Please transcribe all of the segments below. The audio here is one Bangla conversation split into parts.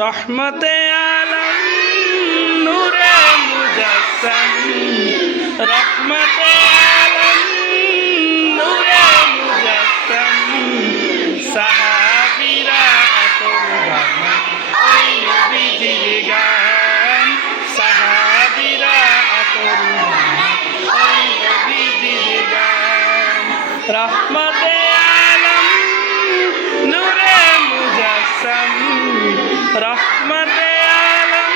রহমতে আলম নূরে মুজাসসাম, রহমতে আলম নূরে মুজাসসাম, সাহাবীরা আতর বানায় ওই নবীজির গান, সাহাবীরা আতর বানায় ওই নবীজির গান। রহমতে আলম নূরে মুজাসসাম, রহমতে আলম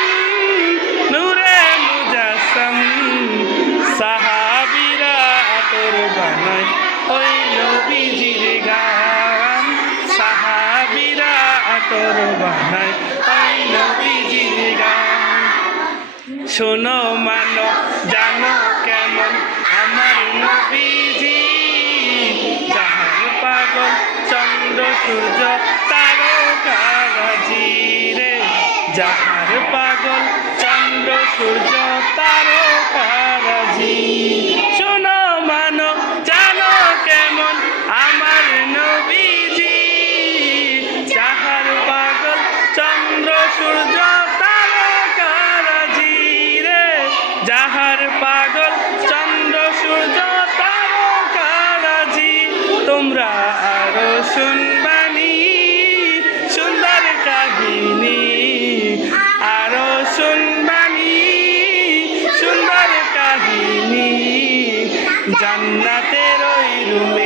নূরে মুজাসসাম, সাহাবীরা আতর বানায় ওই নবীজির গান, সাহাবীরা আতর বানায় ওই নবীজির গান। শোনো মানো জানো কেমন আমার নবীজি, যাহার পাগল চন্দ্র সূর্য তারকারাজি রে, যাহার পাগল চন্দ্র সূর্য তারকারাজি। শোনো মানো জানো কেমন আমার নবীজি, যাহার পাগল চন্দ্র সূর্য তারকারাজি রে, যাহার পাগল চন্দ্র সূর্য তারকারাজি। তোমরা আরো শুনবানি সুন্দর কাহিনী, আরো শুনবানি সুন্দর কাহিনী, জান্নাতের ওই রুমে